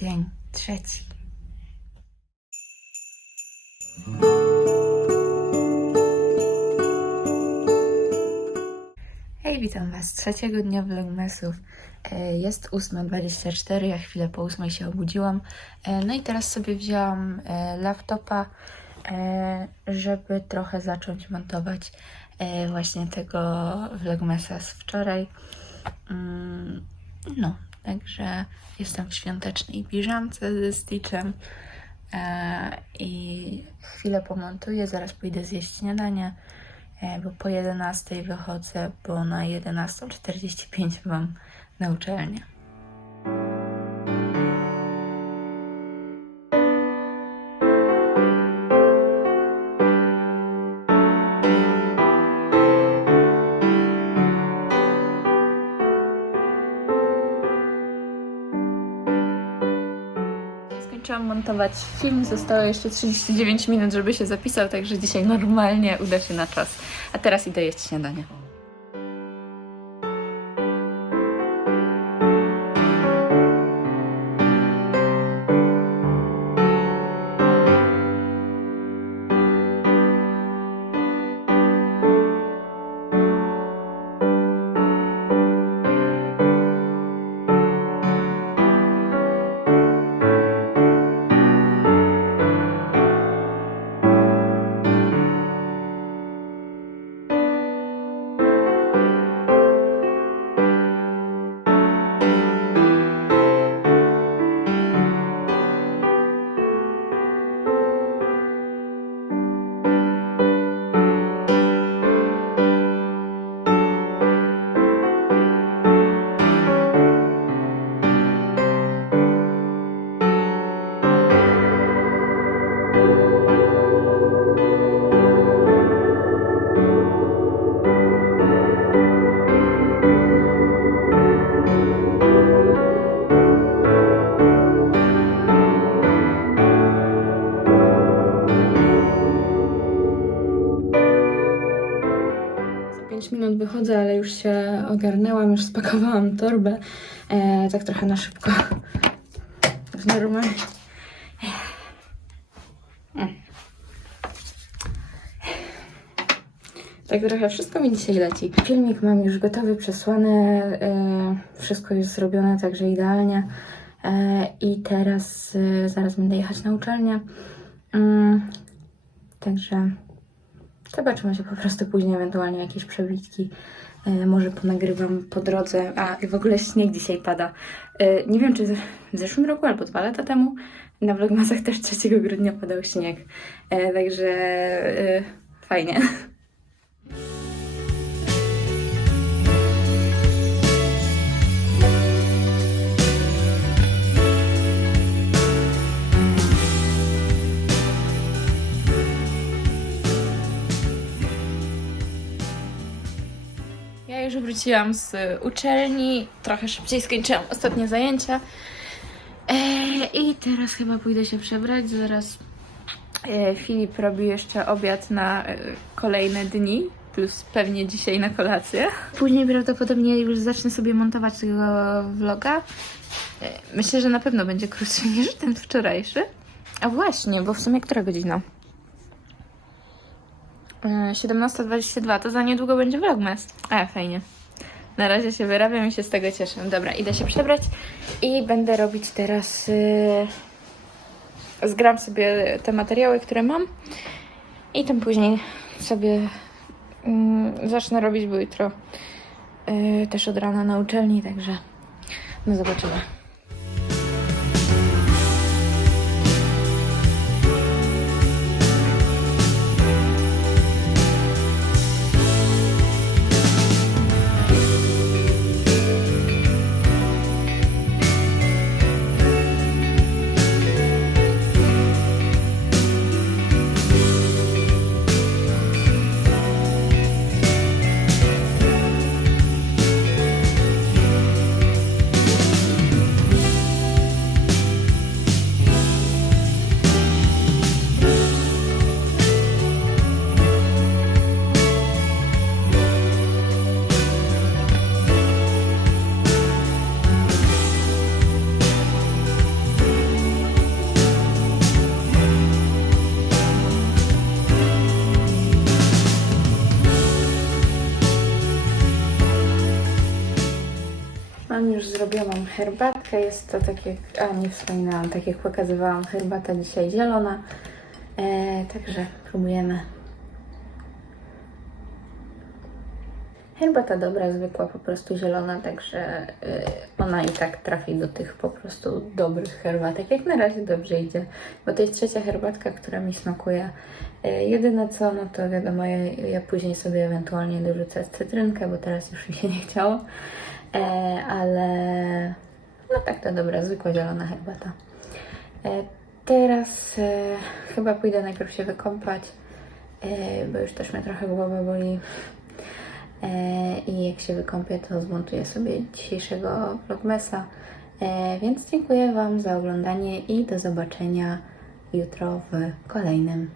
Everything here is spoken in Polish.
Dzień trzeci. Hej, witam Was trzeciego dnia vlogmasów. E, Jest 8.24, ja chwilę po 8 się obudziłam. E, No i teraz sobie wzięłam e, laptopa, żeby trochę zacząć montować właśnie tego vlogmasa z wczoraj. Mm, No, także jestem w świątecznej piżamce ze Stitchem e, i chwilę pomontuję, zaraz pójdę zjeść śniadanie, e, bo po 11 wychodzę, bo na 11.45 mam na uczelnię. Skończyłam montować film, zostało jeszcze 39 minut, żeby się zapisał, także dzisiaj normalnie uda się na czas. A teraz idę jeść śniadanie. Minut wychodzę, ale już się ogarnęłam, już spakowałam torbę. E, tak trochę na szybko. Już normalnie. Tak trochę wszystko mi dzisiaj leci. Filmik mam już gotowy, przesłany. E, wszystko już zrobione, także idealnie. E, I teraz e, zaraz będę jechać na uczelnię. Mm, także Zobaczymy się po prostu później, ewentualnie jakieś przebitki. E, może ponagrywam po drodze. A i w ogóle śnieg dzisiaj pada. E, nie wiem, czy w zeszłym roku albo dwa lata temu na Vlogmasach też 3 grudnia padał śnieg. Także fajnie. Już wróciłam z uczelni, trochę szybciej skończyłam ostatnie zajęcia. Eee, I teraz chyba pójdę się przebrać. Zaraz e, Filip robi jeszcze obiad na e, kolejne dni, plus pewnie dzisiaj na kolację. Później prawdopodobnie już zacznę sobie montować tego vloga. E, myślę, że na pewno będzie krótszy niż ten wczorajszy. A właśnie, bo w sumie która godzina? E, 17.22, to za niedługo będzie vlogmas. A, fajnie. Na razie się wyrabiam i się z tego cieszę. Dobra, idę się przebrać i będę robić teraz... Yy... Zgram sobie te materiały, które mam i tam później sobie mm, zacznę robić, bo jutro yy, też od rana na uczelni, także no zobaczymy. Już zrobioną herbatkę. Jest to takie, a nie wspominałam, tak jak pokazywałam, herbata dzisiaj zielona. E, także próbujemy. Herbata dobra, zwykła, po prostu zielona, także y, ona i tak trafi do tych po prostu dobrych herbatek. Jak na razie dobrze idzie, bo to jest trzecia herbatka, która mi smakuje. Y, jedyne co, no to wiadomo, ja, ja później sobie ewentualnie dorzucę cytrynkę, bo teraz już mi się nie chciało, e, ale no tak to dobra, zwykła zielona herbata. E, teraz e, chyba pójdę najpierw się wykąpać, e, bo już też mnie trochę głowa boli. E, I jak się wykąpię, to zmontuję sobie dzisiejszego vlogmesa. E, Więc dziękuję Wam za oglądanie i do zobaczenia jutro w kolejnym.